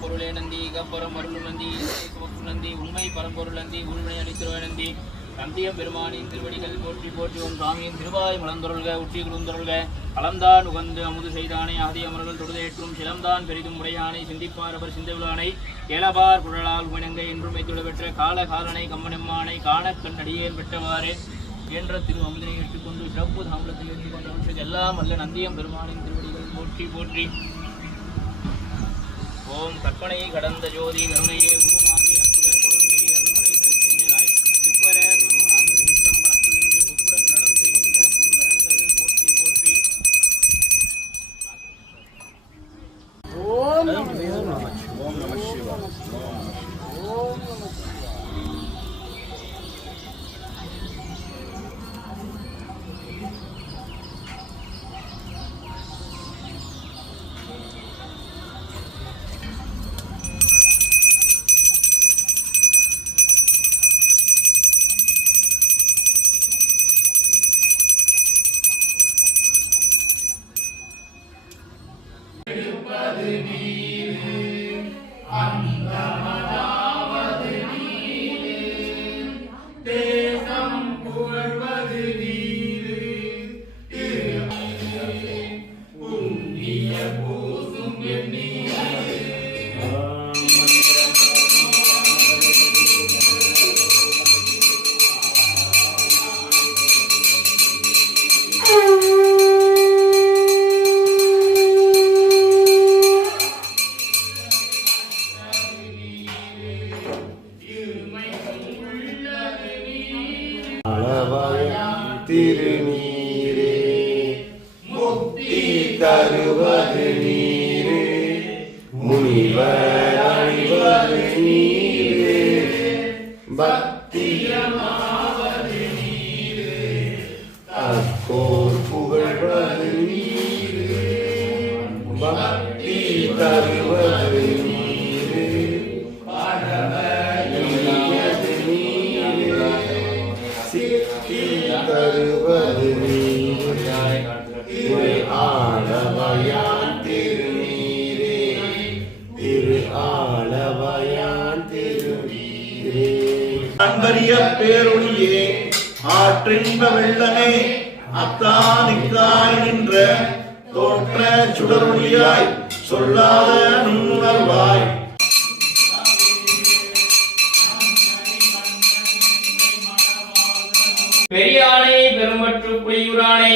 பரம்பொருளே நந்தி கப்பரம் அருள் நந்தி நந்தி உண்மை பரம்பொருள் நந்தி உண்மை அளித்திருவ நந்தி நந்தியம் பெருமானின் திருவடிகள் போற்றி போற்றி உன் சுவாமியின் திருவாய் மலர்ந்தொருள்க உச்சி குழுந்தொருள்க கலந்தான் உகந்து அமுது செய்தானே ஆதி அமர்கள் தொடுதேற்றும் சிலம்தான் பெரிதும் உடையானை சிந்திப்பார் அவர் சிந்தவிழானை ஏலபார் குழலால் உமினங்கை என்றும் வைத்துள்ள பெற்ற கால காலனை கம்மனம்மானை காண கண் அடியேன் பெற்றவாறே என்ற திரு அமுதனை ஏற்றுக்கொண்டு சிறப்பு தாமலத்தில் ஏற்றுக்கொண்ட எல்லாம் அல்ல நந்தியம் பெருமானின் திருவடிகள் போற்றி போற்றி ஓம் கற்பனை கடந்த ஜோதி கருணையே உருவமாகி அற்புத பொருள்மீறி அருள்மலை திறக்கும் மேலாய் சிற்பர பெருமானம் பலத்துதின்று கொப்புடன் நடம் செய்கின்ற பூங்கரங்கள் போற்றி போற்றி ஓம் நம சிவாய ஓம் நம திருநீரே முக்தி தருவது நீரே முனிவர் அணிவது நீரே பக்தியமாவது நீரே அக்கோர் புகழ்வது நீரே பக்தி தருவது நீரே பரமயது நீரே சித்தி தருவது நீரே திரு ஆளவயான் திருநீரே திரு ஆளவயான் திருநீரே அன்பரிய பேரொழியே ஆற்றின்ப வெள்ளமே அத்தானிக்காய் நின்ற தோற்ற சுடரொழியாய் சொல்லாத நுண்ணுணர்வாய் பெரியானை பெருமற்று புலியூரானை